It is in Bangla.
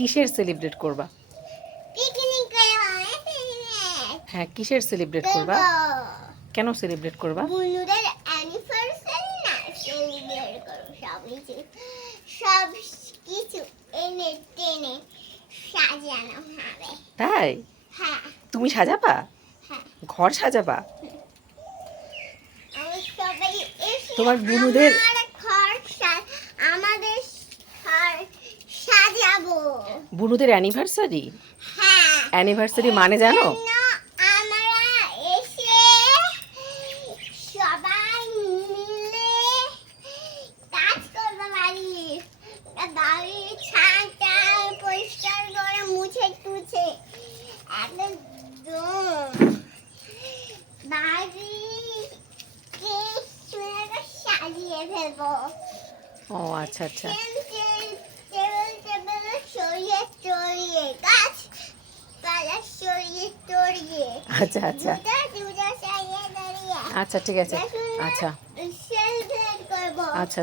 কিসের সেলিব্রেট করবা? পিকনিক হ্যাঁ, কিসের সেলিব্রেট করবা? কেন সেলিব্রেট করবা? বুনুদের অ্যানিভার্সারি না, সেলিব্রেট করব সব কিছু এনে টেনে সাজানো হবে। তাই? হ্যাঁ তুমি সাজাবা? হ্যাঁ, ঘর সাজাবা? আমি সবাই এসে তোমার বুনুদের আমাদের ঘর সাজাবো। বুনুদের অ্যানিভার্সারি? হ্যাঁ, অ্যানিভার্সারি মানে জানো? আমরা এসে সবাই মিলে কাজ করবো, বাড়ির ছাদটা পরিষ্কার করে মুছে টুছে একদম বাড়িকে সুন্দর সাজিয়ে ফেলবো। ও আচ্ছা আচ্ছা। টেবিল সরিয়ে টরিয়ে গাছ পালা সরিয়ে টরিয়ে আচ্ছা আচ্ছা দুটা সারিয়ে দাঁড়িয়ে আচ্ছা ঠিক আছে। আচ্ছা সেলিব্রেট করবো। আচ্ছা।